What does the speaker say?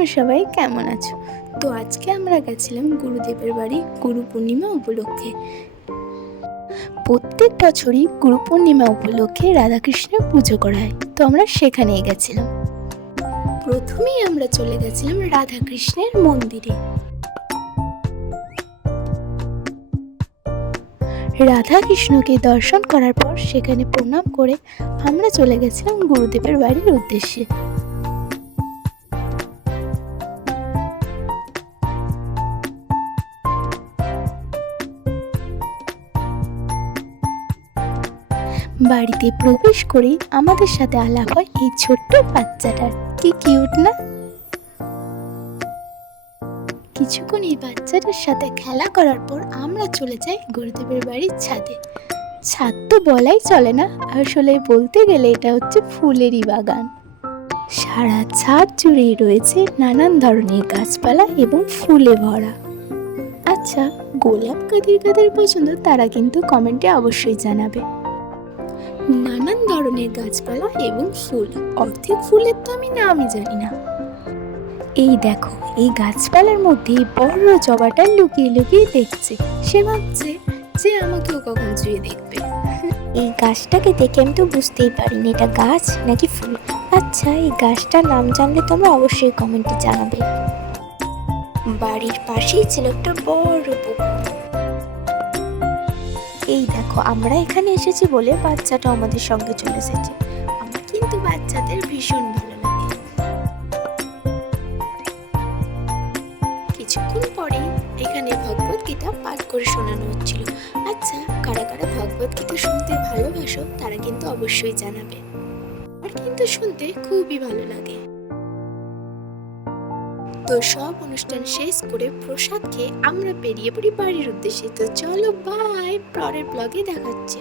তোমরা সবাই কেমন আছো? তো আজকে আমরা গেছিলাম গুরুদেবের বাড়ি গুরু পূর্ণিমা উপলক্ষে। প্রত্যেক বছরই গুরু পূর্ণিমা উপলক্ষে রাধাকৃষ্ণের পুজো করা হয়, তো আমরা সেখানেই গেছিলাম। প্রথমেই আমরা চলে গেছিলাম রাধাকৃষ্ণের মন্দিরে। রাধাকৃষ্ণকে দর্শন করার পর সেখানে প্রণাম করে আমরা চলে গেছিলাম গুরুদেবের বাড়ির উদ্দেশ্যে। বাড়িতে প্রবেশ করেই আমাদের সাথে আলাপ হয় এই ছোট্ট বাচ্চাটার। কি কিউট না? কিছুক্ষণ এই বাচ্চাটার সাথে খেলা করার পর আমরা চলে যাই গুরুদেবের বাড়ির ছাদে। ছাদ তো বলাই চলে না, আসলে বলতে গেলে এটা হচ্ছে ফুলেরই বাগান। সারা ছাদ জুড়েই রয়েছে নানান ধরনের গাছপালা এবং ফুলে ভরা। আচ্ছা, গোলাপ কাদের পছন্দ তারা কিন্তু কমেন্টে অবশ্যই জানাবে। নানান ধরনের গাছপালা এবং ফুল, অর্ধেক ফুলের তো আমি নামই জানি না। এই দেখো, এই গাছপালার মধ্যে বড় জবাটা লুকিয়ে লুকিয়ে দেখছে। সে ভাবছে যে আমাকেও কখন ছুঁয়ে দেখবে। এই গাছটাকে দেখে আমি তো বুঝতেই পারিনি এটা গাছ নাকি ফুল। আচ্ছা, এই গাছটার নাম জানলে তোমরা অবশ্যই কমেন্টে জানাবে। বাড়ির পাশেই ছিল একটা বড় পুকুর। এই দেখো, আমরা এখানে এসেছি বলে বাচ্চাটা আমাদের সঙ্গে চলে এসেছে। আমার কিন্তু বাচ্চাদের ভীষণ ভালো লাগে। কিছুক্ষণ পরেই এখানে ভগবত গীতা পাঠ করে শোনানো হচ্ছিল। আচ্ছা, কারা কারা ভগবত গীতা শুনতে ভালোবাসো তারা কিন্তু অবশ্যই জানাবে। আমার কিন্তু শুনতে খুবই ভালো লাগে। তো সব অনুষ্ঠান শেষ করে প্রসাদ খেয়ে আমরা বেরিয়ে পড়ি বাড়ির উদ্দেশ্যে। তো চলো, বাই, পরের ব্লগে দেখা হচ্ছে।